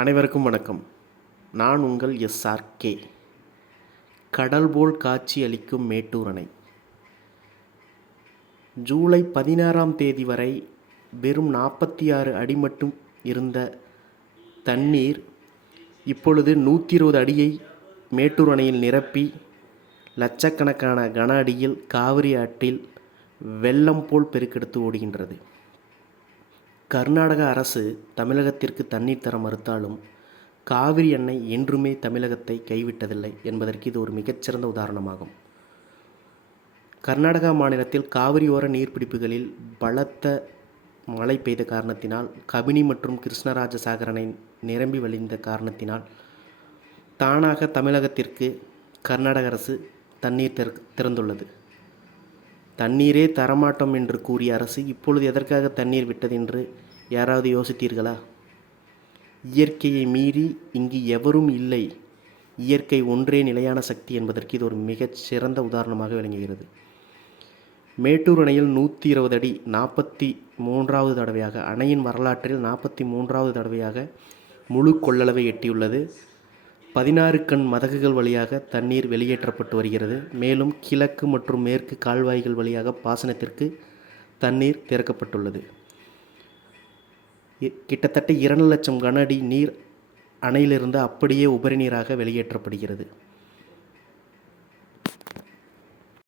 அனைவருக்கும் வணக்கம். நான் உங்கள் SRK. கடல் போல் காட்சி அளிக்கும் மேட்டூர் அணை. ஜூலை 16ஆம் தேதி வரை வெறும் 46 அடி மட்டும் இருந்த தண்ணீர் இப்பொழுது 120 அடியை மேட்டூர் அணையில் நிரப்பி லட்சக்கணக்கான கன அடியில் காவிரி ஆற்றில் வெள்ளம் போல் பெருக்கெடுத்து ஓடுகின்றது. கர்நாடக அரசு தமிழகத்திற்கு தண்ணீர் தர மறுத்தாலும் காவிரி அணை என்றுமே தமிழகத்தை கைவிட்டதில்லை என்பதற்கு இது ஒரு மிகச்சிறந்த உதாரணமாகும். கர்நாடகா மாநிலத்தில் காவிரியோர நீர்பிடிப்புகளில் பலத்த மழை பெய்த காரணத்தினால் கபினி மற்றும் கிருஷ்ணராஜசாகர் அணை நிரம்பி வழிந்த காரணத்தினால் தானாக தமிழகத்திற்கு கர்நாடக அரசு தண்ணீர் திறந்துள்ளது. தண்ணீரே தரமாட்டோம் என்று கூறிய அரசு இப்பொழுது எதற்காக தண்ணீர் விட்டது என்று யாராவது யோசித்தீர்களா? இயற்கையை மீறி இங்கு எவரும் இல்லை, இயற்கை ஒன்றே நிலையான சக்தி என்பதற்கு இது ஒரு மிகச் சிறந்த உதாரணமாக விளங்குகிறது. மேட்டூர் அணையில் 120 அடி 43வது தடவையாக அணையின் வரலாற்றில் 43வது தடவையாக முழு கொள்ளளவை எட்டியுள்ளது. 16 கண் மதகுகள் வழியாக தண்ணீர் வெளியேற்றப்பட்டு வருகிறது. மேலும் கிழக்கு மற்றும் மேற்கு கால்வாய்கள் வழியாக பாசனத்திற்கு தண்ணீர் திறக்கப்பட்டுள்ளது. கிட்டத்தட்ட 2 லட்சம் கன அடி நீர் அணையிலிருந்து அப்படியே உபரி நீராக வெளியேற்றப்படுகிறது.